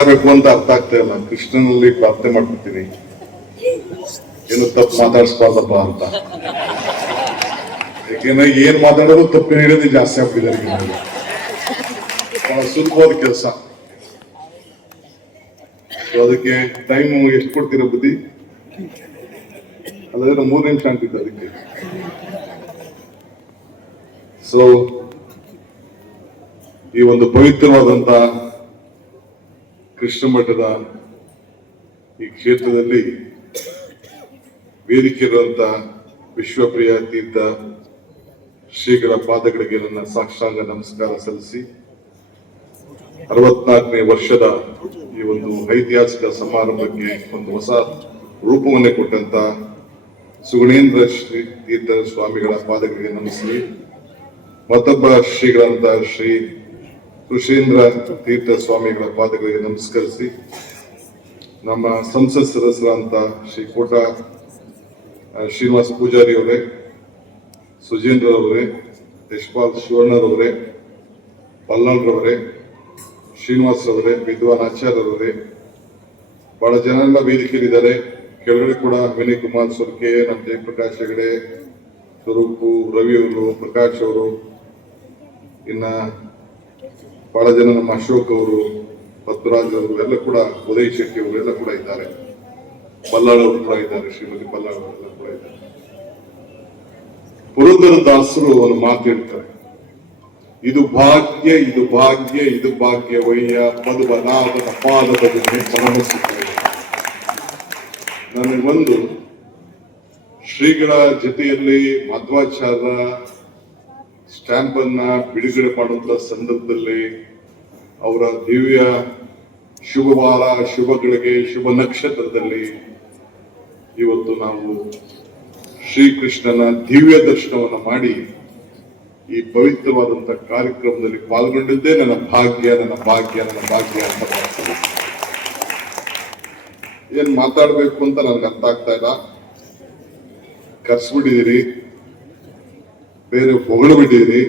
ಮಾಡಬೇಕು ಅಂತ ಅರ್ಥ ಆಗ್ತಾ ಇಲ್ಲ. ಕೃಷ್ಣನಲ್ಲಿ ಪ್ರಾರ್ಥನೆ ಮಾಡ್ಕೊತೀನಿ ಏನು ತಪ್ಪು ಮಾತಾಡಿಸ್ಬಾರ್ದಪ್ಪ ಅಂತ. ಯಾಕೆಂದ್ರೆ ಏನ್ ಮಾತಾಡೋದು ತಪ್ಪು ಹಿಡಿದು ಜಾಸ್ತಿ. ಬಹಳ ಸುಲಭವಾದ ಕೆಲಸ. ಅದಕ್ಕೆ ಟೈಮ್ ಎಷ್ಟು ಕೊಡ್ತೀರ ಬುದ್ಧಿ? ಅದಾದ್ರೆ ಮೂರು ನಿಮಿಷ ಅಂತಿದ್ದೆ ಅದಕ್ಕೆ. ಸೊ ಈ ಒಂದು ಪವಿತ್ರವಾದಂತ ಕೃಷ್ಣ ಮಠದ ಈ ಕ್ಷೇತ್ರದಲ್ಲಿ ವೇದಿಕೆ ಇರುವಂತ ವಿಶ್ವಪ್ರಿಯ ತೀರ್ಥ ಶ್ರೀಗಳ ಪಾದಗಳಿಗೆ ನನ್ನ ಸಾಕ್ಷಾಂಗ ನಮಸ್ಕಾರ ಸಲ್ಲಿಸಿ ಅರವತ್ನಾಲ್ಕನೇ ವರ್ಷದ ಈ ಒಂದು ಐತಿಹಾಸಿಕ ಸಮಾರಂಭಕ್ಕೆ ಒಂದು ಹೊಸ ರೂಪವನ್ನೇ ಕೊಟ್ಟಂತ ಸುಗುಣೇಂದ್ರ ಶ್ರೀ ತೀರ್ಥ ಸ್ವಾಮಿಗಳ ಪಾದಗಳಿಗೆ ನಮಿಸಿ ಮತ್ತೊಬ್ಬ ಶ್ರೀಗಳಂತ ಶ್ರೀ ಋಷೇಂದ್ರ ತೀರ್ಥ ಸ್ವಾಮಿಗಳ ಪಾದಗಳಿಗೆ ನಮಸ್ಕರಿಸಿ, ನಮ್ಮ ಸಂಸತ್ ಸದಸ್ಯರಂತ ಶ್ರೀ ಕೋಟ ಶ್ರೀನಿವಾಸ ಶ್ರೀನಿವಾಸ್ ಪೂಜಾರಿ ಅವರೇ, ಸುಜೇಂದ್ರ ಅವರೇ ಯಶ್ಪಾಲ್ ಶಿವಣ್ಣರವರೇ ಪಲ್ನಾಡ್ರವರೇ ಶ್ರೀನಿವಾಸ್ ಅವರೇ, ವಿದ್ವಾನ್ ಆಚಾರ್ಯರವರೇ ಬಹಳ ಜನ ಎಲ್ಲ ವೇದಿಕೆಯಲ್ಲಿದ್ದಾರೆ. ಕೆಳಗಡೆ ಕೂಡ ವಿನಯ್ ಕುಮಾರ್ ಸುರ್ಕೆ ನಮ್ಮ ಜಯಪ್ರಕಾಶ್ ಹೆಗಡೆ, ಸ್ವರೂಪು, ರವಿ ಅವರು, ಪ್ರಕಾಶ್ ಅವರು, ಇನ್ನ ಬಹಳ ಜನ ನಮ್ಮ ಅಶೋಕ್ ಅವರು, ಪದ್ಮರಾಜ್ ಅವರು, ಎಲ್ಲ ಕೂಡ ಉದಯ್ ಶೆಟ್ಟಿ ಅವರು ಎಲ್ಲ ಕೂಡ ಇದ್ದಾರೆ. ಬಲ್ಲಾಳ್ ಅವರು ಕೂಡ ಇದ್ದಾರೆ, ಶ್ರೀಮತಿ ಬಲ್ಲಾಳ್ ಅವರೆಲ್ಲ ಕೂಡ ಇದ್ದಾರೆ. ಪುರಂದರ ದಾಸರು ಅವರು ಮಾತಾಡ್ತಾರೆ ಇದು ಭಾಗ್ಯ ಇದು ಭಾಗ್ಯ ಇದು ಭಾಗ್ಯ ವಯ್ಯ ಪದಬನಾದನ ಪಾದ ನನಗೊಂದು ಶ್ರೀಗಳ ಜೊತೆಯಲ್ಲಿ ಮಧ್ವಾಚಾರ್ಯ ಸ್ಟ್ಯಾಂಪ್ ಅನ್ನ ಬಿಡುಗಡೆ ಮಾಡುವಂತ ಸಂದರ್ಭದಲ್ಲಿ ಅವರ ದಿವ್ಯ ಶುಭವಾರ ಶುಭಗಳಿಗೆ, ಶುಭ ನಕ್ಷತ್ರದಲ್ಲಿ ಇವತ್ತು ನಾವು ಶ್ರೀಕೃಷ್ಣನ ದಿವ್ಯ ದರ್ಶನವನ್ನು ಮಾಡಿ ಈ ಪವಿತ್ರವಾದಂತ ಕಾರ್ಯಕ್ರಮದಲ್ಲಿ ಪಾಲ್ಗೊಂಡಿದ್ದೇ ನನ್ನ ಭಾಗ್ಯ ನನ್ನ ಭಾಗ್ಯ ನನ್ನ ಭಾಗ್ಯ ಅಂತ ಮಾಡ್ತೀನಿ ಏನ್ ಮಾತಾಡ್ಬೇಕು ಅಂತ ನನ್ಗೆ ಅರ್ಥ ಆಗ್ತಾ ಇಲ್ಲ. ಕರ್ಸ್ಬಿಟ್ಟಿದ್ದೀರಿ ಬೇರೆ ಹೊಗಳು ಬಿಟ್ಟಿದ್ದೀರಿ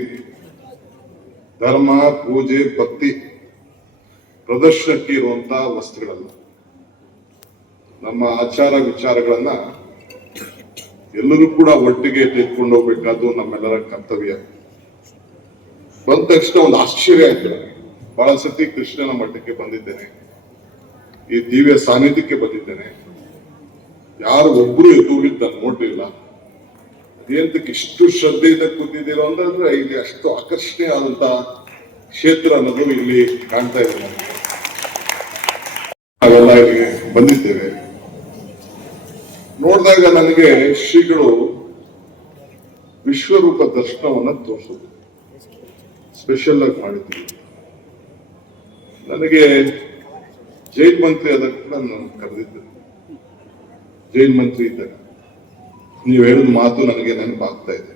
ಧರ್ಮ, ಪೂಜೆ, ಭಕ್ತಿ ಪ್ರದರ್ಶನಕ್ಕೆ ಇರುವಂತ ವಸ್ತುಗಳಲ್ಲ. ನಮ್ಮ ಆಚಾರ ವಿಚಾರಗಳನ್ನ ಎಲ್ಲರೂ ಕೂಡ ಒಟ್ಟಿಗೆ ತೆಗೆದುಕೊಂಡು ಹೋಗ್ಬೇಕಾದ್ದು ನಮ್ಮೆಲ್ಲರ ಕರ್ತವ್ಯ. ಬಂದ ತಕ್ಷಣ ಒಂದು ಆಶ್ಚರ್ಯ ಆಯ್ತು. ಬಹಳ ಸತಿ ಕೃಷ್ಣನ ಮಠಕ್ಕೆ ಬಂದಿದ್ದೇನೆ. ಈ ದಿವ್ಯ ಸಾನ್ನಿಧ್ಯಕ್ಕೆ ಬಂದಿದ್ದೇನೆ. ಯಾರು ಒಬ್ರು ಎದುರಿದ್ದ ನೋಡ್ಲಿಲ್ಲ. ಅದೇಂತಕ್ಕೆ ಇಷ್ಟು ಶ್ರದ್ಧೆಯಿಂದ ಕೂತಿದ್ದೀರೋ ಅಂದ್ರೆ ಇಲ್ಲಿ ಅಷ್ಟು ಆಕರ್ಷಣೀಯ ಆದಂತ ಕ್ಷೇತ್ರ ಅನ್ನೋದು ಇಲ್ಲಿ ಕಾಣ್ತಾ ಇದೆ. ನಾವೆಲ್ಲ ಇಲ್ಲಿ ಬಂದಿದ್ದೇವೆ. ನೋಡಿದಾಗ ನನಗೆ ಶ್ರೀಗಳು ವಿಶ್ವರೂಪ ದರ್ಶನವನ್ನ ತೋರಿಸಿದ್ರು ಸ್ಪೆಷಲ್ ಆಗಿ ಮಾಡಿದ್ರು. ನನಗೆ ಜೈನ್ ಮಂತ್ರಿ ಅದಕ್ಕೆ ನಾನು ಕರೆದಿದ್ದೆ. ಜೈನ್ ಮಂತ್ರಿ ಇದ್ದಾಗ. ನೀವು ಹೇಳಿದ ಮಾತು ನನಗೆ ನೆನಪಾಗ್ತಾ ಇದೆ.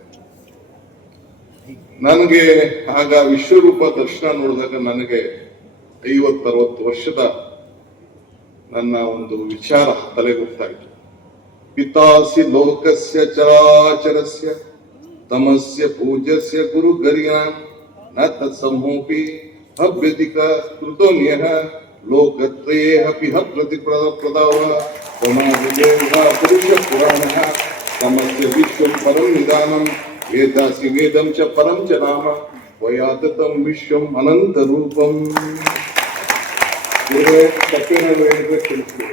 ನನಗೆ ಆಗ ವಿಶ್ವರೂಪ ದರ್ಶನ ನೋಡಿದಾಗ ನನಗೆ ಐವತ್ತರವತ್ತು ವರ್ಷದ ನನ್ನ ಒಂದು ವಿಚಾರ ತಲೆಗೊತ್ತಾಯಿತು ಪಿತಾಸಿ ಲೋಕಸ್ಯ ಚರಾಚರಸ್ಯ, ತಮಸ್ಯ ಪೂಜಸ್ಯ ಗುರು ಗರಿಯಾನ್ನ ಕೃತೋನ್ಯಃ ಲೋಕತ್ರಯೇ ಅಪಿ ಹ ಪ್ರತಿಪ್ರದ ಪ್ರದಾವ ಪುರುಷ ಪುರಾಣಃ. ತಮಸ್ಯ ವಿಶ್ವಂ ಪರಂ ನಿದಾನಂ ವೇದಾಸಿ ವೇದಂ ಚ ಪರಂ ಚ ನಾಮ ವಯಾತತಂ ವಿಶ್ವಂ ಅನಂತ ರೂಪಂ ಬೇರೆ ತಪ್ಪೇನಾದ್ರು ಹೇಳಿದ್ರೆ ಕ್ಷಮಿಸ್ಬಿಡಿ.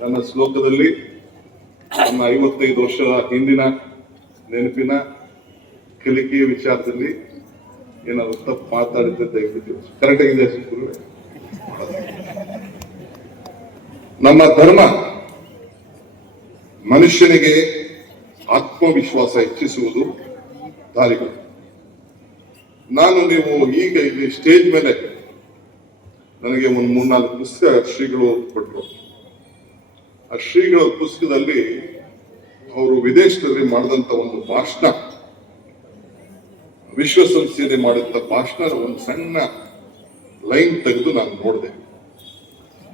ನನ್ನ ಶ್ಲೋಕದಲ್ಲಿ ನನ್ನ ಐವತ್ತೈದು ವರ್ಷದ ಹಿಂದಿನ ನೆನಪಿನ ಕಲಿಕೆಯ ವಿಚಾರದಲ್ಲಿ ಏನಾದ್ರು ತಪ್ಪು ಮಾತಾಡಿದ್ರೆ ದಯವಿಟ್ಟು ಕರೆಕ್ಟ್ ಆಗಿದೆ ಗುರುವೆ? ನಮ್ಮ ಧರ್ಮ ಮನುಷ್ಯನಿಗೆ ಆತ್ಮವಿಶ್ವಾಸ ಹೆಚ್ಚಿಸುವುದು ದಾರಿಗಳು. ನಾನು ನೀವು ಈಗ ಇಲ್ಲಿ ಸ್ಟೇಜ್ ಮೇಲೆ ನನಗೆ ಒಂದು ಮೂರ್ನಾಲ್ಕು ಪುಸ್ತಕ ಶ್ರೀಗಳು ಕೊಟ್ಟರು ಆ ಶ್ರೀಗಳ ಪುಸ್ತಕದಲ್ಲಿ ಅವರು ವಿದೇಶದಲ್ಲಿ ಮಾಡಿದಂತ ಒಂದು ಭಾಷಣ, ವಿಶ್ವಸಂಸ್ಥೆಯಲ್ಲಿ ಮಾಡಿದಂತ ಭಾಷಣ ಒಂದು ಸಣ್ಣ ಲೈನ್ ತೆಗೆದು ನಾನು ನೋಡಿದೆ.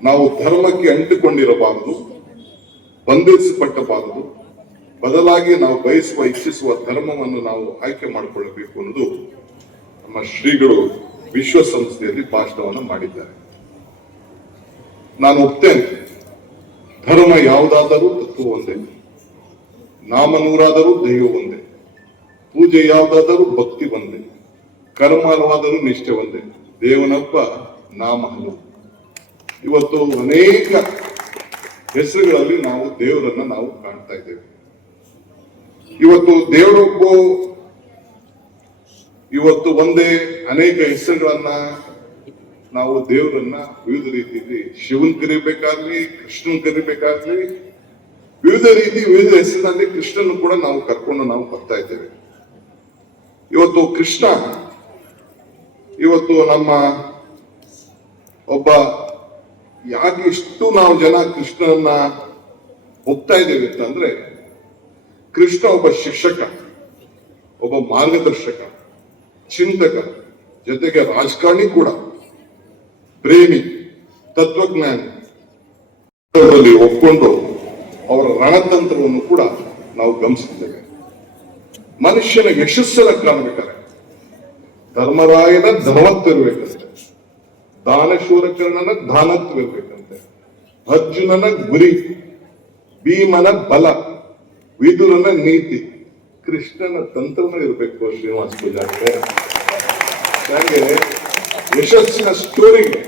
ನಾವು ಧರ್ಮಕ್ಕೆ ಅಂಟಿಕೊಂಡಿರಬಾರದು. ಬಂಧಿಸಲ್ಪಟ್ಟಬಾರದು. ಬದಲಾಗಿ ನಾವು ಬಯಸುವ, ಇಚ್ಛಿಸುವ ಧರ್ಮವನ್ನು ನಾವು ಆಯ್ಕೆ ಮಾಡಿಕೊಳ್ಳಬೇಕು ಅನ್ನೋದು ನಮ್ಮ ಶ್ರೀಗಳು ವಿಶ್ವಸಂಸ್ಥೆಯಲ್ಲಿ ಭಾಷಣವನ್ನು ಮಾಡಿದ್ದಾರೆ. ನಾನು ಒಪ್ತೇನೆ, ಧರ್ಮ ಯಾವುದಾದರೂ ತತ್ವ ಒಂದೇ, ನಾಮ ನೂರಾದರೂ ದೈವ ಒಂದೇ, ಪೂಜೆ ಯಾವುದಾದರೂ ಭಕ್ತಿ ಒಂದೇ ಕರ್ಮ ಹಲವಾದರೂ ನಿಷ್ಠೆ ಒಂದೇ ದೇವನಪ್ಪ ನಾಮ ಇವತ್ತು ಅನೇಕ ಹೆಸರುಗಳಲ್ಲಿ ನಾವು ದೇವರನ್ನ ನಾವು ಕಾಣ್ತಾ ಇದ್ದೇವೆ. ಇವತ್ತು ದೇವರೊಬ್ಬ ಇವತ್ತು ಒಂದೇ ಅನೇಕ ಹೆಸರುಗಳನ್ನ ನಾವು ದೇವರನ್ನ ವಿವಿಧ ರೀತಿಯಲ್ಲಿ ಶಿವನ್ ಕರಿಬೇಕಾಗ್ಲಿ, ಕೃಷ್ಣನ್ ಕರಿಬೇಕಾಗ್ಲಿ, ವಿವಿಧ ರೀತಿ ವಿವಿಧ ಹೆಸರಿನಲ್ಲಿ ಕೃಷ್ಣನ್ ಕೂಡ ನಾವು ಕರ್ಕೊಂಡು ನಾವು ಬರ್ತಾ ಇದ್ದೇವೆ. ಇವತ್ತು ಕೃಷ್ಣ, ಇವತ್ತು ನಮ್ಮ ಒಬ್ಬ ಯಾಕೆ ಇಷ್ಟು ನಾವು ಜನ ಕೃಷ್ಣನನ್ನ ಹೋಗ್ತಾ ಇದ್ದೇವೆ ಅಂತಂದ್ರೆ ಕೃಷ್ಣ ಒಬ್ಬ ಶಿಕ್ಷಕ, ಒಬ್ಬ ಮಾರ್ಗದರ್ಶಕ, ಚಿಂತಕ, ಜೊತೆಗೆ ರಾಜಕಾರಣಿ ಕೂಡ, ಪ್ರೇಮಿ, ತತ್ವಜ್ಞಾನಿ. ಒಪ್ಕೊಂಡು ಅವರ ರಣತಂತ್ರವನ್ನು ಕೂಡ ನಾವು ಗಮನಿಸಿದ್ದೇವೆ. ಮನುಷ್ಯನ ಯಶಸ್ಸನ್ನ ಕಾಣಬೇಕಾದ್ರೆ ಧರ್ಮರಾಯನ ಧರ್ಮತ್ವ ದಾನಶೂರಕರ್ಣನ ದಾನತ್ವ ಇರ್ಬೇಕಂತೆ. ಅರ್ಜುನನ ಗುರಿ, ಭೀಮನ ಬಲ, ವಿದುರನ ನೀತಿ. ಕೃಷ್ಣನ ತಂತ್ರನ ಇರಬೇಕು ಶ್ರೀನಿವಾಸ ಪೂಜಾರಿಗೆ. ಹಾಗೆ ಯಶಸ್ಸಿನ ಸ್ಟೋರಿಗೆ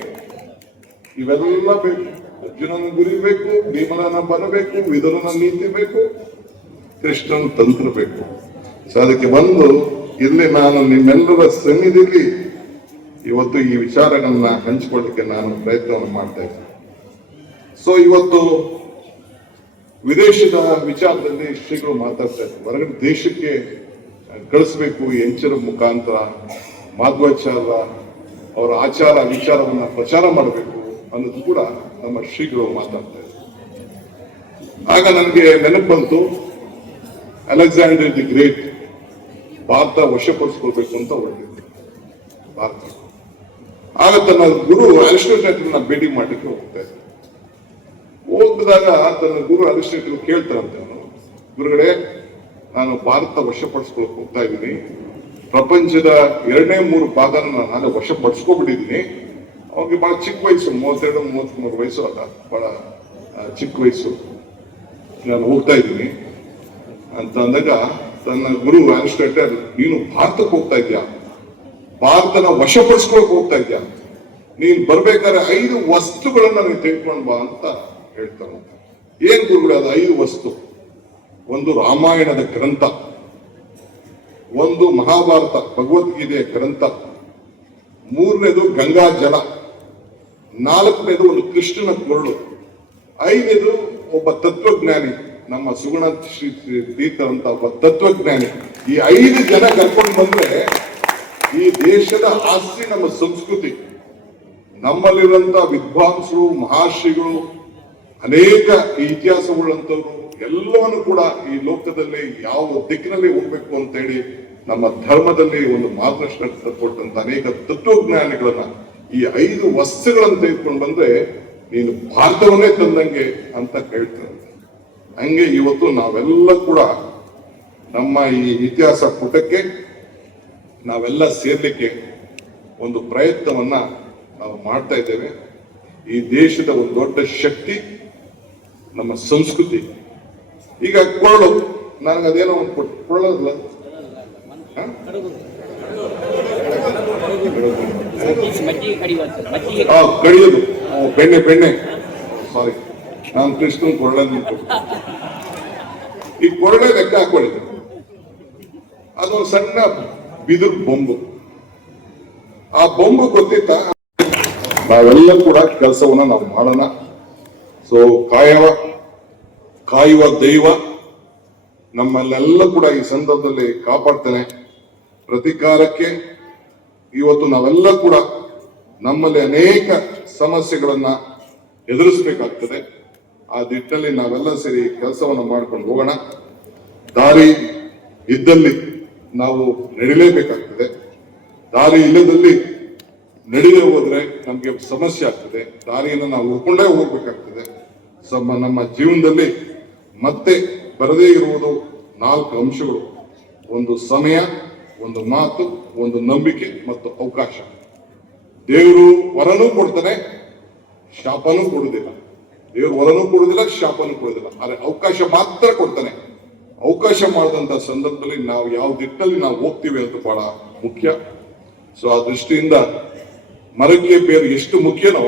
ಇವೆಲ್ಲ ಬೇಕು. ಅರ್ಜುನನ ಗುರಿ ಬೇಕು ಭೀಮನ ಬಲ ಬೇಕು, ವಿದುರನ ನೀತಿ ಬೇಕು, ಕೃಷ್ಣನ ತಂತ್ರ ಬೇಕು. ಸೊ ಅದಕ್ಕೆ ಬಂದು ಇಲ್ಲಿ ನಾನು ನಿಮ್ಮೆಲ್ಲರ ಸನ್ನಿಧಿಯಲ್ಲಿ ಇವತ್ತು ಈ ವಿಚಾರಗಳನ್ನ ಹಂಚಿಕೊಳ್ಳಿಕ್ಕೆ ನಾನು ಪ್ರಯತ್ನವನ್ನು ಮಾಡ್ತಾ ಇದ್ದೀನಿ. ಸೊ ಇವತ್ತು ವಿದೇಶದ ವಿಚಾರದಲ್ಲಿ ಶ್ರೀಗಳು ಮಾತಾಡ್ತಾ ಇದ್ದಾರೆ. ಹೊರಗಡೆ ದೇಶಕ್ಕೆ ಕಳಿಸ್ಬೇಕು ಎಂಚರ ಮುಖಾಂತರ ಮಾಧ್ವಾಚಾರ ಅವರ ಆಚಾರ ವಿಚಾರವನ್ನ ಪ್ರಚಾರ ಮಾಡಬೇಕು ಅನ್ನೋದು ಕೂಡ ನಮ್ಮ ಶ್ರೀಗಳು ಮಾತಾಡ್ತಾ ಇದ್ದಾರೆ. ಆಗ ನನಗೆ ನೆನಪು ಬಂತು, ಅಲೆಕ್ಸಾಂಡರ್ ದಿ ಗ್ರೇಟ್ ಭಾರತ ವಶಪಡಿಸ್ಕೊಳ್ಬೇಕು ಅಂತ ಹೊರಟಿದ್ದೆ. ಭಾರತ. ಆಗ ತನ್ನ ಗುರು ಅರಿಸ್ಟೋಟಲ್ನ ಭೇಟಿ ಮಾಡಲಿಕ್ಕೆ ಹೋಗ್ತಾ ಇದ್ದ ಹೋಗಿದಾಗ ತನ್ನ ಗುರು ಅರಿಸ್ಟೋಟಲ್ ಕೇಳ್ತಾರಂತೆ ಅವನು. ಗುರುಗಳೇ, ನಾನು ಭಾರತ ವಶಪಡಿಸ್ಕೊಳಕ್ ಹೋಗ್ತಾ ಇದ್ದೀನಿ. ಪ್ರಪಂಚದ ಎರಡನೇ ಮೂರು ಭಾಗನ ನಾನು ವಶಪಡಿಸ್ಕೊಬಿಟ್ಟಿದ್ದೀನಿ. ಅವನಿಗೆ ಬಹಳ ಚಿಕ್ಕ ವಯಸ್ಸು, ಮೂವತ್ತೆರಡು, ಮೂವತ್ಮೂರು ವಯಸ್ಸು ಅಲ್ಲ ಬಹಳ ಚಿಕ್ಕ ವಯಸ್ಸು. ನಾನು ಹೋಗ್ತಾ ಇದ್ದೀನಿ. ಅಂತ ಅಂದಾಗ ತನ್ನ ಗುರು ಅರಿಸ್ಟೋಟಲ್ ನೀನು ಭಾರತಕ್ಕೆ ಹೋಗ್ತಾ ಇದ್ಯಾ ಭಾರತನ ವಶಪಡಿಸ್ಕೊಳಕ್ ಹೋಗ್ತಾ ಇದ್ಯಾ ನೀನ್ ಬರ್ಬೇಕಾದ್ರೆ ಐದು ವಸ್ತುಗಳನ್ನ ನೀನ್ ತೆಗೆದುಕೊಂಡು ಬಾ ಅಂತ ಹೇಳ್ತಾರೆ ಏನ್ ಗುರುಗಳು ಅದು ಐದು ವಸ್ತು ಒಂದು ರಾಮಾಯಣದ ಗ್ರಂಥ ಒಂದು ಮಹಾಭಾರತ ಭಗವದ್ಗೀತೆಯ ಗ್ರಂಥ ಮೂರನೇದು ಗಂಗಾ ಜಲ ನಾಲ್ಕನೇದು ಒಂದು ಕೃಷ್ಣನ ಕೊರಳು ಐದನೇದು ಒಬ್ಬ ತತ್ವಜ್ಞಾನಿ ನಮ್ಮ ಸುಗುಣ ಶ್ರೀ ತೀರ್ಥ ಅಂತ ಒಬ್ಬ ತತ್ವಜ್ಞಾನಿ ಈ ಐದು ಜನ ಕರ್ಕೊಂಡು ಬಂದ್ರೆ ಈ ದೇಶದ ಆಸ್ತಿ ನಮ್ಮ ಸಂಸ್ಕೃತಿ. ನಮ್ಮಲ್ಲಿರುವಂತ ವಿದ್ವಾಂಸರು, ಮಹರ್ಷಿಗಳು, ಅನೇಕ ಈ ಇತಿಹಾಸವುಳ್ಳಂತವ್ರು ಎಲ್ಲವನ್ನು ಕೂಡ ಈ ಲೋಕದಲ್ಲಿ ಯಾವ ದಿಕ್ಕಿನಲ್ಲಿ ಹೋಗ್ಬೇಕು ಅಂತ ಹೇಳಿ ನಮ್ಮ ಧರ್ಮದಲ್ಲಿ ಒಂದು ಮಾರ್ಗದರ್ಶನ ಕೊಟ್ಟಂತ ಅನೇಕ ತತ್ವಜ್ಞಾನಿಗಳನ್ನ ಈ ಐದು ವಸ್ತುಗಳನ್ನು ತೆಗೆದುಕೊಂಡು ಬಂದ್ರೆ ನೀನು ಭಾರತವನ್ನೇ ತಂದಂಗೆ ಅಂತ ಹೇಳ್ತಾರೆ. ಹಂಗೆ ಇವತ್ತು ನಾವೆಲ್ಲ ಕೂಡ ನಮ್ಮ ಈ ಇತಿಹಾಸ ಪುಟಕ್ಕೆ ನಾವೆಲ್ಲ ಸೇರ್ಲಿಕ್ಕೆ ಒಂದು ಪ್ರಯತ್ನವನ್ನ ನಾವು ಮಾಡ್ತಾ ಇದ್ದೇವೆ. ಈ ದೇಶದ ಒಂದು ದೊಡ್ಡ ಶಕ್ತಿ ನಮ್ಮ ಸಂಸ್ಕೃತಿ. ಈಗ ಕೊರಳು ಅದೇನೋ ಒಂದು ಕೊಟ್ಟು ಆ, ಕಡಿಯೋದು. ಬೆಣ್ಣೆ ಬೆಣ್ಣೆ. ಸಾರಿ ನಾನು ಕೃಷ್ಣನ್ ಕೊರಳಲ್ಲಿ ಈ ಕೊರಳೆ ಲೆಕ್ಕ ಹಾಕೊಳ್ಳಿ. ಅದೊಂದು ಸಣ್ಣ ಬಿದಿರು ಬೊಂಬು. ಆ ಬೊಂಬು ಗೊತ್ತಿತ್ತ? ನಾವೆಲ್ಲ ಕೂಡ ಕೆಲಸವನ್ನ ನಾವು ಮಾಡೋಣ. ಸೊ ಕಾಯವ, ಕಾಯುವ ದೈವ ನಮ್ಮನ್ನೆಲ್ಲ ಕೂಡ ಈ ಸಂದರ್ಭದಲ್ಲಿ ಕಾಪಾಡ್ತಾನೆ. ಪ್ರತಿಕಾರಕ್ಕೆ ಇವತ್ತು ನಾವೆಲ್ಲ ಕೂಡ ನಮ್ಮಲ್ಲಿ ಅನೇಕ ಸಮಸ್ಯೆಗಳನ್ನ ಎದುರಿಸಬೇಕಾಗ್ತದೆ. ಆ ದಿಟ್ಟಲ್ಲಿ ನಾವೆಲ್ಲ ಸೇರಿ ಕೆಲಸವನ್ನು ಮಾಡ್ಕೊಂಡು ಹೋಗೋಣ. ದಾರಿ ಇದ್ದಲ್ಲಿ ನಾವು ನಡಿಲೇಬೇಕಾಗ್ತದೆ. ದಾರಿ ಇಲ್ಲದಲ್ಲಿ ನಡೆದೇ ಹೋದ್ರೆ ನಮಗೆ ಸಮಸ್ಯೆ ಆಗ್ತದೆ. ದಾರಿಯನ್ನು ನಾವು ಹುಡ್ಕೊಂಡೇ ಹೋಗ್ಬೇಕಾಗ್ತದೆ. ನಮ್ಮ ನಮ್ಮ ಜೀವನದಲ್ಲಿ ಮತ್ತೆ ಬರದೇ ಇರುವುದು ನಾಲ್ಕು ಅಂಶಗಳು. ಒಂದು ಸಮಯ, ಒಂದು ಮಾತು, ಒಂದು ನಂಬಿಕೆ ಮತ್ತು ಅವಕಾಶ. ದೇವರು ವರನೂ ಕೊಡ್ತಾನೆ, ಶಾಪನೂ ಕೊಡುವುದಿಲ್ಲ. ದೇವರು ವರನೂ ಕೊಡುದಿಲ್ಲ ಶಾಪನೂ ಕೊಡುವುದಿಲ್ಲ. ಆದರೆ ಅವಕಾಶ ಮಾತ್ರ ಕೊಡ್ತಾನೆ. ಅವಕಾಶ ಮಾಡಿದಂತ ಸಂದರ್ಭದಲ್ಲಿ ನಾವು ಯಾವ ದಿಕ್ಕಲ್ಲಿ ನಾವು ಹೋಗ್ತೀವಿ ಅಂತ ಬಹಳ ಮುಖ್ಯ. ಸೊ ಆ ದೃಷ್ಟಿಯಿಂದ ಮರಕ್ಕೆ ಬೇರೆ ಎಷ್ಟು ಮುಖ್ಯನೋ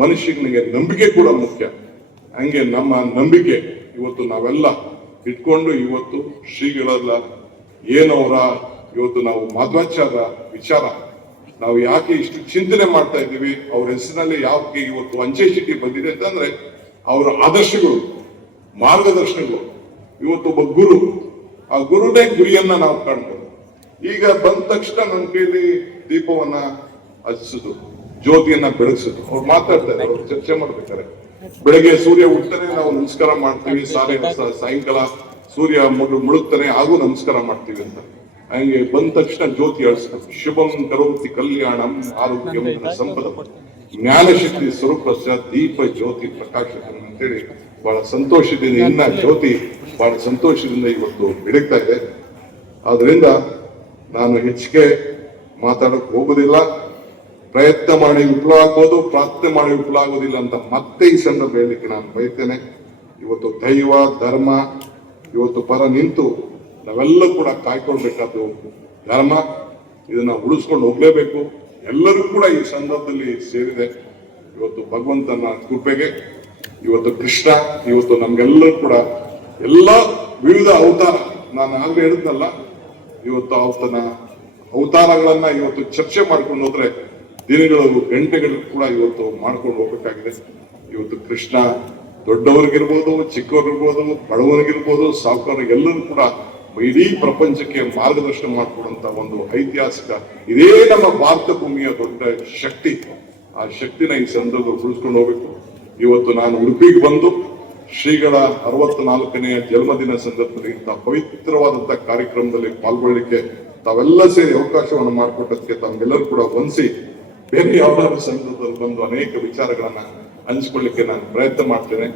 ಮನುಷ್ಯನಿಗೆ ನಂಬಿಕೆ ಕೂಡ ಮುಖ್ಯ. ಹಂಗೆ ನಮ್ಮ ನಂಬಿಕೆ ಇವತ್ತು ನಾವೆಲ್ಲ ಇಟ್ಕೊಂಡು ಇವತ್ತು ಶ್ರೀಗಳೆಲ್ಲ, ಏನವರ ಇವತ್ತು ನಾವು ಮಾಧ್ವಾಚಾರ ವಿಚಾರ. ನಾವು ಯಾಕೆ ಇಷ್ಟು ಚಿಂತನೆ ಮಾಡ್ತಾ ಇದ್ದೀವಿ? ಅವ್ರ ಹೆಸರಿನಲ್ಲಿ ಯಾಕೆ ಇವತ್ತು ಅಂಚೆ ಚೀಟಿ ಬಂದಿದೆ ಅಂತಂದ್ರೆ, ಅವರ ಆದರ್ಶಗಳು, ಮಾರ್ಗದರ್ಶನಗಳು. ಇವತ್ತೊಬ್ಬ ಗುರು, ಆ ಗುರುನೇ ಗುರಿಯನ್ನ ನಾವು ಕಾಣ್ಬೋದು. ಈಗ ಬಂದ ತಕ್ಷಣ ನನ್ನ ಕೈಲಿ ದೀಪವನ್ನ ಹಚ್ಚಿಸುದು ಜ್ಯೋತಿಯನ್ನ ಬೆಳಗಿಸುದು ಅವ್ರು ಮಾತಾಡ್ತಾರೆ ಅವ್ರು ಚರ್ಚೆ ಮಾಡ್ಬೇಕಾರೆ ಬೆಳಗ್ಗೆ ಸೂರ್ಯ ಹುಟ್ಟನೆ ನಾವು ನಮಸ್ಕಾರ ಮಾಡ್ತೀವಿ, ಸಾರೆ ಸಾಯಂಕಾಲ ಸೂರ್ಯ ಮುಳು, ಮುಳುಗ್ತಾನೆ, ಹಾಗೂ ನಮಸ್ಕಾರ ಮಾಡ್ತೀವಿ ಅಂತ. ಹಂಗೆ ಬಂದ ತಕ್ಷಣ ಜ್ಯೋತಿ ಅಳಿಸ್ತಾರೆ ಶುಭಂ ಕರೋತಿ ಕಲ್ಯಾಣಂ ಆರೋಗ್ಯ ಸಂಪದ. ಜ್ಞಾನಶಕ್ತಿ ಸ್ವರೂಪ ದೀಪ ಜ್ಯೋತಿ ಪ್ರಕಾಶ ಅಂತೇಳಿ ಬಹಳ ಸಂತೋಷದಿಂದ ಇನ್ನ ಜ್ಯೋತಿ ಬಹಳ ಸಂತೋಷದಿಂದ ಇವತ್ತು ಬೆಳಗ್ತಾ ಇದೆ. ಆದ್ರಿಂದ ನಾನು ಹೆಚ್ಚಿಗೆ ಮಾತಾಡಕ್ ಹೋಗುದಿಲ್ಲ. ಪ್ರಯತ್ನ ಮಾಡಿ ವಿಫಲ ಆಗ್ಬೋದು ಪ್ರಾರ್ಥನೆ ಮಾಡಿ ವಿಫಲ ಆಗೋದಿಲ್ಲ ಅಂತ ಮತ್ತೆ ಈ ಸಂದರ್ಭ ಹೇಳಲಿಕ್ಕೆ ನಾನು ಬಯಸ್ತೇನೆ. ಇವತ್ತು ದೈವ ಧರ್ಮ ಇವತ್ತು ಪರ ನಿಂತು ನಾವೆಲ್ಲ ಕೂಡ ಕಾಯ್ಕೊಳ್ಬೇಕಾದ್ದು ಧರ್ಮ. ಇದನ್ನ ಉಳಿಸ್ಕೊಂಡು ಹೋಗ್ಲೇಬೇಕು. ಎಲ್ಲರೂ ಕೂಡ ಈ ಸಂದರ್ಭದಲ್ಲಿ ಸೇರಿದೆ. ಇವತ್ತು ಭಗವಂತನ ಕೃಪೆಗೆ ಇವತ್ತು ಕೃಷ್ಣ, ಇವತ್ತು ನಮ್ಗೆಲ್ಲರೂ ಕೂಡ ಎಲ್ಲ ವಿವಿಧ ಅವತಾರ. ನಾನು ಆಗ್ಲೇ ಹೇಳಿದ್ನಲ್ಲ, ಇವತ್ತು ಅವತನ ಅವತಾರಗಳನ್ನ ಇವತ್ತು ಚರ್ಚೆ ಮಾಡ್ಕೊಂಡು ಹೋದ್ರೆ ದಿನಗಳು ಗಂಟೆಗಳು ಕೂಡ ಇವತ್ತು ಮಾಡ್ಕೊಂಡು ಹೋಗ್ಬೇಕಾಗಿದೆ. ಇವತ್ತು ಕೃಷ್ಣ ದೊಡ್ಡವ್ರಿಗಿರ್ಬೋದು, ಚಿಕ್ಕವರಿರ್ಬೋದು, ಬಡವರಿಗಿರ್ಬೋದು, ಸಾವುಕಾರರಿಗೆಲ್ಲರೂ ಕೂಡ ಇಡೀ ಪ್ರಪಂಚಕ್ಕೆ ಮಾರ್ಗದರ್ಶನ ಮಾಡಿಕೊಡುವಂತ ಒಂದು ಐತಿಹಾಸಿಕ, ಇದೇ ನಮ್ಮ ಭಾರತ ಭೂಮಿಯ ದೊಡ್ಡ ಶಕ್ತಿ. ಆ ಶಕ್ತಿನ ಈ ಸಂದರ್ಭದಲ್ಲಿ ಉಳಿಸ್ಕೊಂಡು ಹೋಗ್ಬೇಕು. ಇವತ್ತು ನಾನು ಉಡುಪಿಗೆ ಬಂದು ಶ್ರೀಗಳ ಅರವತ್ನಾಲ್ಕನೆಯ ಜನ್ಮದಿನ ಸಂದರ್ಭದಲ್ಲಿ ಇಂತಹ ಪವಿತ್ರವಾದಂತಹ ಕಾರ್ಯಕ್ರಮದಲ್ಲಿ ಪಾಲ್ಗೊಳ್ಳಲಿಕ್ಕೆ ತಾವೆಲ್ಲ ಸೇರಿ ಅವಕಾಶವನ್ನು ಮಾಡಿಕೊಟ್ಟದಕ್ಕೆ ತಮಗೆಲ್ಲರೂ ಕೂಡ ವಂದಿಸಿ ಬೇರೆ ಯಾವ್ದಾದ್ರು ಸಂದರ್ಭದಲ್ಲಿ ಬಂದು ಅನೇಕ ವಿಚಾರಗಳನ್ನ ಹಂಚ್ಕೊಳ್ಳಿಕ್ಕೆ ನಾನು ಪ್ರಯತ್ನ ಮಾಡ್ತೇನೆ.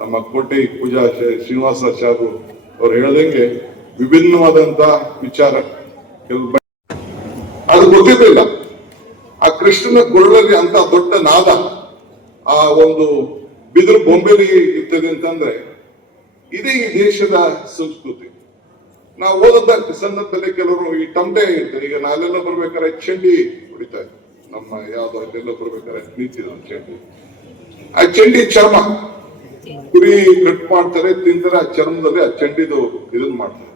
ನಮ್ಮ ಕೋಟೆ ಪೂಜಾ ಶ್ರೀನಿವಾಸ ಶ್ರೀನಿವಾಸಾಚಾರ್ಯರು ಅವ್ರು ಹೇಳದಂಗೆ ವಿಭಿನ್ನವಾದಂತಹ ವಿಚಾರ ಅದು ಗೊತ್ತಿರಲಿಲ್ಲ. ಆ ಕೃಷ್ಣನ ಗುರುಳಲ್ಲಿ ಅಂತ ದೊಡ್ಡ ನಾದ ಆ ಒಂದು ಬಿದಿರು ಬೊಂಬೆಲಿ ಇರ್ತದೆ ಅಂತಂದ್ರೆ, ಇದೇ ಈ ದೇಶದ ಸಂಸ್ಕೃತಿ. ನಾವು ಓದದ ಸಂದರ್ಭದಲ್ಲಿ ಕೆಲವರು ಈ ತಮಟೆ ಇರ್ತದೆ ಈಗ ನಾಲೆಲ್ಲ ಬರ್ಬೇಕಾದ್ರೆ ಚಂಡಿ ಹೊಡಿತಾ ಇದ್ವಿ ನಮ್ಮ ಯಾವ್ದೋ ಅಲ್ಲೆಲ್ಲ ಬರ್ಬೇಕಾದ್ರೆ ನಿಂತಿದ್ರು ಚಂಡಿ. ಆ ಚಂಡಿ ಚರ್ಮ. ಕುರಿ ಕಟ್ ಮಾಡ್ತಾರೆ, ತಿಂದರೆ ಆ ಚರ್ಮದಲ್ಲಿ ಆ ಚಂಡಿದು ಇದನ್ನ ಮಾಡ್ತಾರೆ.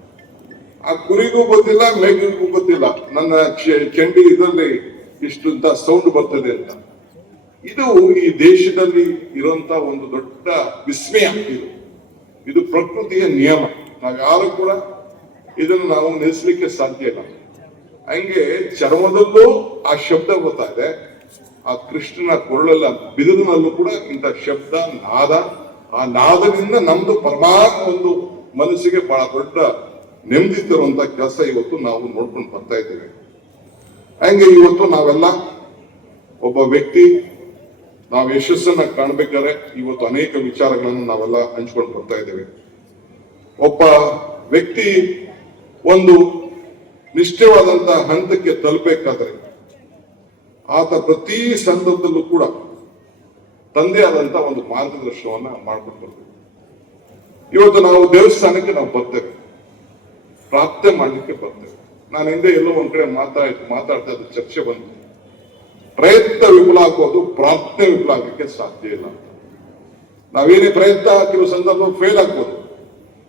ಆ ಕುರಿಗೂ ಗೊತ್ತಿಲ್ಲ ಮೇಘಿಗೂ ಗೊತ್ತಿಲ್ಲ. ನನ್ನ ಚಂಡಿ ಇದರಲ್ಲಿ ಇಷ್ಟು ಸೌಂಡ್ ಬರ್ತದೆ ಅಂತ. ಇದು ಈ ದೇಶದಲ್ಲಿ ಇರುವಂತ ಒಂದು ದೊಡ್ಡ ವಿಸ್ಮಯ. ಇದು ಇದು ಪ್ರಕೃತಿಯ ನಿಯಮ. ನಾವು ಯಾರು ಕೂಡ ಇದನ್ನು ನಾವು ನಿಲ್ಲಿಸಲಿಕ್ಕೆ ಸಾಧ್ಯ ಇಲ್ಲ. ಹಂಗೆ ಚರ್ಮದಲ್ಲೂ ಆ ಶಬ್ದ ಗೊತ್ತಾಗಿದೆ ಆ ಕೃಷ್ಣನ ಕೊರಳೆಲ್ಲ ಬಿದಿರಿನಲ್ಲೂ ಕೂಡ ಇಂಥ ಶಬ್ದ, ನಾದ, ಆ ನಾದದಿಂದ ನಮ್ದು ಪರಮಾತ್ಮ ಒಂದು ಮನಸ್ಸಿಗೆ ಬಹಳ ದೊಡ್ಡ ನೆಮ್ಮದಿ ತರುವಂತ ಕೆಲಸ ಇವತ್ತು ನಾವು ನೋಡ್ಕೊಂಡು ಬರ್ತಾ ಇದ್ದೇವೆ. ಹಂಗೆ ಇವತ್ತು ನಾವೆಲ್ಲ ಒಬ್ಬ ವ್ಯಕ್ತಿ ನಾವು ಯಶಸ್ಸನ್ನ ಕಾಣ್ಬೇಕಾದ್ರೆ ಇವತ್ತು ಅನೇಕ ವಿಚಾರಗಳನ್ನು ನಾವೆಲ್ಲ ಹಂಚ್ಕೊಂಡು ಬರ್ತಾ ಇದ್ದೇವೆ. ಒಬ್ಬ ವ್ಯಕ್ತಿ ಒಂದು ನಿಷ್ಠವಾದಂತ ಹಂತಕ್ಕೆ ತಲುಪಬೇಕಾದ್ರೆ ಆತ ಪ್ರತಿ ಸಂದರ್ಭದಲ್ಲೂ ಕೂಡ ತಂದೆ ಆದಂತ ಒಂದು ಮಾರ್ಗದರ್ಶನವನ್ನ ಮಾಡ್ಕೊಂಡು ಬರ್ತೇವೆ ಇವತ್ತು ನಾವು ದೇವಸ್ಥಾನಕ್ಕೆ ನಾವು ಬರ್ತೇವೆ. ಪ್ರಾರ್ಥನೆ ಮಾಡಲಿಕ್ಕೆ ಬರ್ತೇವೆ. ನಾನು ಹಿಂದೆ ಎಲ್ಲೋ ಒಂದ್ ಕಡೆ ಮಾತಾಡ್ ಮಾತಾಡ್ತಾ ಇದ್ದ ಚರ್ಚೆ ಬಂತು. ಪ್ರಯತ್ನ ವಿಫಲ ಆಗೋದು ಪ್ರಾರ್ಥನೆ ವಿಫಲ ಆಗಲಿಕ್ಕೆ ಸಾಧ್ಯ ಇಲ್ಲ. ನಾವೇನೇ ಪ್ರಯತ್ನ ಕೆಲವು ಸಂದರ್ಭ ಫೇಲ್ ಆಗ್ಬೋದು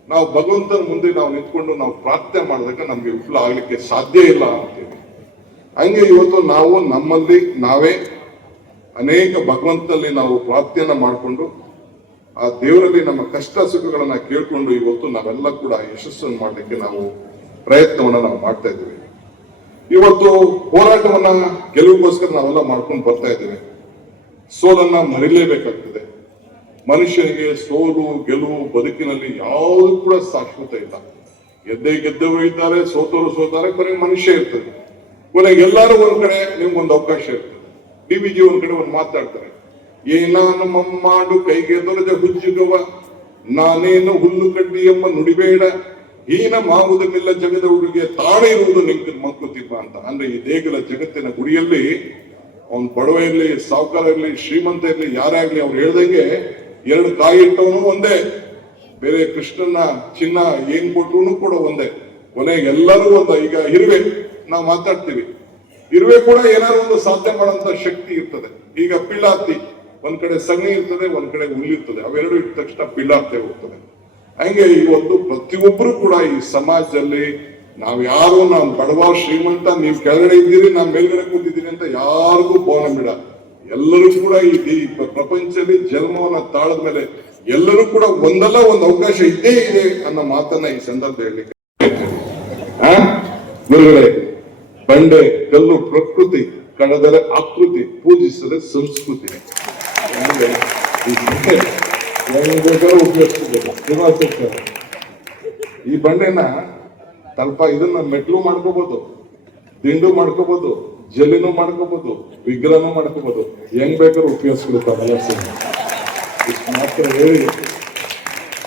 ನಾವು ಭಗವಂತನ ಮುಂದೆ ನಾವು ನಿಂತ್ಕೊಂಡು ನಾವು ಪ್ರಾರ್ಥನೆ ಮಾಡಿದಾಗ ನಮ್ಗೆ ವಿಫಲ ಆಗ್ಲಿಕ್ಕೆ ಸಾಧ್ಯ ಇಲ್ಲ ಅಂತೀವಿ ಹಂಗೆ ಇವತ್ತು ನಾವು ನಮ್ಮಲ್ಲಿ, ನಾವೇ ಅನೇಕ ಭಗವಂತನಲ್ಲಿ ನಾವು ಪ್ರಾರ್ಥನೆಯನ್ನ ಮಾಡಿಕೊಂಡು ಆ ದೇವರಲ್ಲಿ ನಮ್ಮ ಕಷ್ಟ ಸುಖಗಳನ್ನ ಕೇಳ್ಕೊಂಡು ಇವತ್ತು ನಾವೆಲ್ಲ ಕೂಡ ಯಶಸ್ಸನ್ನು ಮಾಡಲಿಕ್ಕೆ ನಾವು ಪ್ರಯತ್ನವನ್ನ ನಾವು ಮಾಡ್ತಾ ಇದ್ದೀವಿ. ಇವತ್ತು ಹೋರಾಟವನ್ನ ಗೆಲುವಿಗೋಸ್ಕರ ನಾವೆಲ್ಲ ಮಾಡ್ಕೊಂಡು ಬರ್ತಾ ಇದ್ದೇವೆ. ಸೋಲನ್ನ ಮರಿಲೇಬೇಕಾಗ್ತದೆ. ಮನುಷ್ಯನಿಗೆ ಸೋಲು, ಗೆಲುವು ಬದುಕಿನಲ್ಲಿ ಯಾವುದು ಕೂಡ ಶಾಶ್ವತ ಇಲ್ಲ. ಎದ್ದೆ ಗೆದ್ದವರು ಇದ್ದಾರೆ, ಸೋತವರು ಸೋತಾರೆ ಕೊನೆಗೆ ಮನುಷ್ಯ ಇರ್ತದೆ ಕೊನೆಗೆ ಎಲ್ಲರೂ ಒಂದ್ ಕಡೆ ನಿಮ್ಗೊಂದು ಅವಕಾಶ ಇರ್ತದೆ. ಡಿ ವಿ ಜಿ ಒಂದ್ ಕಡೆ ಒಂದು ಮಾತಾಡ್ತಾರೆ. ಏನಾನು ಮಮ್ಮಾಡು ಕೈಗೆ ದೊರೆದ ಹುಜ್ಜುಗವ ನಾನೇನು ಹುಲ್ಲು ಕಡ್ಡಿ ಎಂಬ ನುಡಿಬೇಡ. ಹೀನ ಮಾವುದನ್ನೆಲ್ಲ ಜಗದ ಹುಡುಗಿಯ ತಾಳೆ ಇರುವುದು ನಿಂತು ಮಂಕುತಿಮ್ಮ ಅಂತ. ಅಂದ್ರೆ ಈ ದೇಗುಲ ಜಗತ್ತಿನ ಗುಡಿಯಲ್ಲಿ ಅವನ್ ಬಡವ ಇರ್ಲಿ, ಸಾವುಕಾರ ಇರ್ಲಿ, ಶ್ರೀಮಂತ ಇರ್ಲಿ, ಯಾರೇ ಆಗ್ಲಿ ಅವ್ರು ಹೇಳ್ದಂಗೆ ಎರಡು ಕಾಯಿ ಇಟ್ಟವನು ಒಂದೇ. ಬೇರೆ ಕೃಷ್ಣನ ಚಿನ್ನ, ಏನ್ ಕೊಟ್ರು ಕೂಡ ಒಂದೇ. ಕೊನೆಗೆ ಎಲ್ಲರೂ ಒಂದ. ಈಗ ಇರುವೆ, ನಾವು ಮಾತಾಡ್ತೀವಿ. ಇರುವೆ ಕೂಡ ಏನಾದ್ರು ಒಂದು ಸಾಧ್ಯ ಮಾಡುವಂತ ಶಕ್ತಿ ಇರ್ತದೆ. ಈಗ ಪಿಳ್ಳಾತಿ, ಒಂದ್ ಕಡೆ ಸಗಣಿ ಇರ್ತದೆ, ಒಂದ್ ಕಡೆ ಹುಲ್ಲಿರ್ತದೆ ಅವೆರಡು ಇಟ್ಟ ತಕ್ಷಣ ಪಿಳ್ಳಾರ್ತಿ ಹೋಗ್ತದೆ. ಹಂಗೆ ಇವತ್ತು ಪ್ರತಿಯೊಬ್ಬರು ಕೂಡ ಈ ಸಮಾಜದಲ್ಲಿ ನಾವ್ ಯಾರು, ನಾನ್ ಬಡವ, ಶ್ರೀಮಂತ, ನೀವ್ ಕೆಳಗಡೆ ಇದ್ದೀರಿ ನಾ ಮೇಲ್ಗಡೆ ಕೂತಿದ್ದೀರಿ ಅಂತ ಯಾರಿಗೂ ಬೋನ ಬಿಡ. ಎಲ್ಲರೂ ಕೂಡ ಈ ಪ್ರಪಂಚದಲ್ಲಿ ಜನ್ಮವನ್ನ ತಾಳದ ಮೇಲೆ ಎಲ್ಲರೂ ಕೂಡ ಒಂದಲ್ಲ ಒಂದು ಅವಕಾಶ ಇದ್ದೇ ಇದೆ ಅನ್ನೋ ಮಾತನ್ನ ಈ ಸಂದರ್ಭ ಹೇಳಿ ಬಂಡೆ, ಕಲ್ಲು, ಪ್ರಕೃತಿ ಕಳೆದರೆ ಆಕೃತಿ, ಪೂಜಿಸದೆ ಸಂಸ್ಕೃತಿ. ಬೇಕಾದ್ರೂ ಉಪಯೋಗಿಸ್ಕೋಬೇಕು ಸರ್. ಈ ಬಂಡೆನ ತಲ್ಪ ಇದನ್ನ ಮೆಟ್ಲು ಮಾಡ್ಕೋಬಹುದು ದಿಂಡು ಮಾಡ್ಕೋಬಹುದು ಜಲ್ಲಿನೂ ಮಾಡ್ಕೋಬಹುದು ವಿಗ್ರಹನೂ ಮಾಡ್ಕೋಬಹುದು ಹೆಂಗ್ ಬೇಕಾದ್ರೂ ಉಪಯೋಗಿಸ್ಕೊಳ್ತಾರೆ ಮಾತ್ರ ಹೇಳಿ.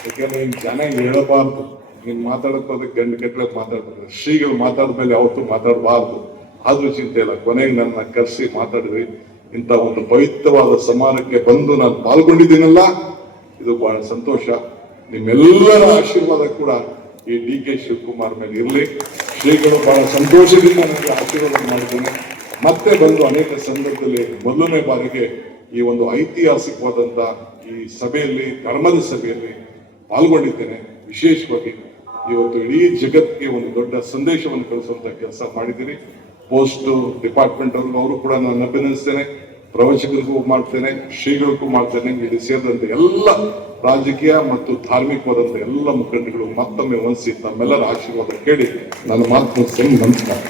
ಯಾಕಂದ್ರೆ ಹಿಂಗ್ ಜನ ಹೇಳಬಾರ್ದು. ನೀನ್ ಮಾತಾಡಕ್ ಹೋದ್ರೆ ಗಂಡು ಕೆಟ್ಲೆ ಮಾತಾಡ್ತಾರೆ. ಶ್ರೀಗಳು ಮಾತಾಡ್ಮೇಲೆ ಯಾವತ್ತೂ ಮಾತಾಡಬಾರ್ದು. ಆದ್ರೂ ಚಿಂತೆ ಇಲ್ಲ. ಕೊನೆಗೆ ನನ್ನ ಕರೆಸಿ ಮಾತಾಡಿದ್ವಿ ಇಂಥ ಒಂದು ಪವಿತ್ರವಾದ ಸಮಾನಕ್ಕೆ ಬಂದು ನಾನು ಪಾಲ್ಗೊಂಡಿದ್ದೀನಲ್ಲ. ಇದು ಬಹಳ ಸಂತೋಷ. ನಿಮ್ಮೆಲ್ಲರ ಆಶೀರ್ವಾದ ಕೂಡ ಈ ಡಿ ಕೆ ಶಿವಕುಮಾರ್ ಮೇಲೆ ಇರಲಿ. ಶ್ರೀಗಳು ಬಹಳ ಸಂತೋಷದಿಂದ ನನಗೆ ಆಶೀರ್ವಾದ ಮಾಡಿದ್ದೇನೆ. ಮತ್ತೆ ಬಂದು ಅನೇಕ ಸಂದರ್ಭದಲ್ಲಿ ಮೊದಲನೇ ಬಾರಿಗೆ ಈ ಒಂದು ಐತಿಹಾಸಿಕವಾದಂತ ಈ ಸಭೆಯಲ್ಲಿ, ಧರ್ಮದ ಸಭೆಯಲ್ಲಿ ಪಾಲ್ಗೊಂಡಿದ್ದೇನೆ. ವಿಶೇಷವಾಗಿ ಇವತ್ತು ಇಡೀ ಜಗತ್ತಿಗೆ ಒಂದು ದೊಡ್ಡ ಸಂದೇಶವನ್ನು ಕಳಿಸುವಂತ ಕೆಲಸ ಮಾಡಿದ್ದೀನಿ ಪೋಸ್ಟ್ ಡಿಪಾರ್ಟ್ಮೆಂಟ್ ಅವರು ಕೂಡ ನಾನು ಅಭಿನಂದಿಸ್ತೇನೆ. ಪ್ರವಚಕರಿಗೂ ಮಾಡ್ತೇನೆ, ಶ್ರೀಗಳಿಗೂ ಮಾಡ್ತೇನೆ, ಇಲ್ಲಿ ಸೇರಿದಂತೆ ಎಲ್ಲ ರಾಜಕೀಯ ಮತ್ತು ಧಾರ್ಮಿಕವಾದಂಥ ಎಲ್ಲ ಮುಖಂಡಗಳು ಮತ್ತೊಮ್ಮೆ ಒಂದಿಸಿ ತಮ್ಮೆಲ್ಲರ ಆಶೀರ್ವಾದ ಕೇಳಿ ನನ್ನ ಮಾತು ನಮಸ್ಕಾರ.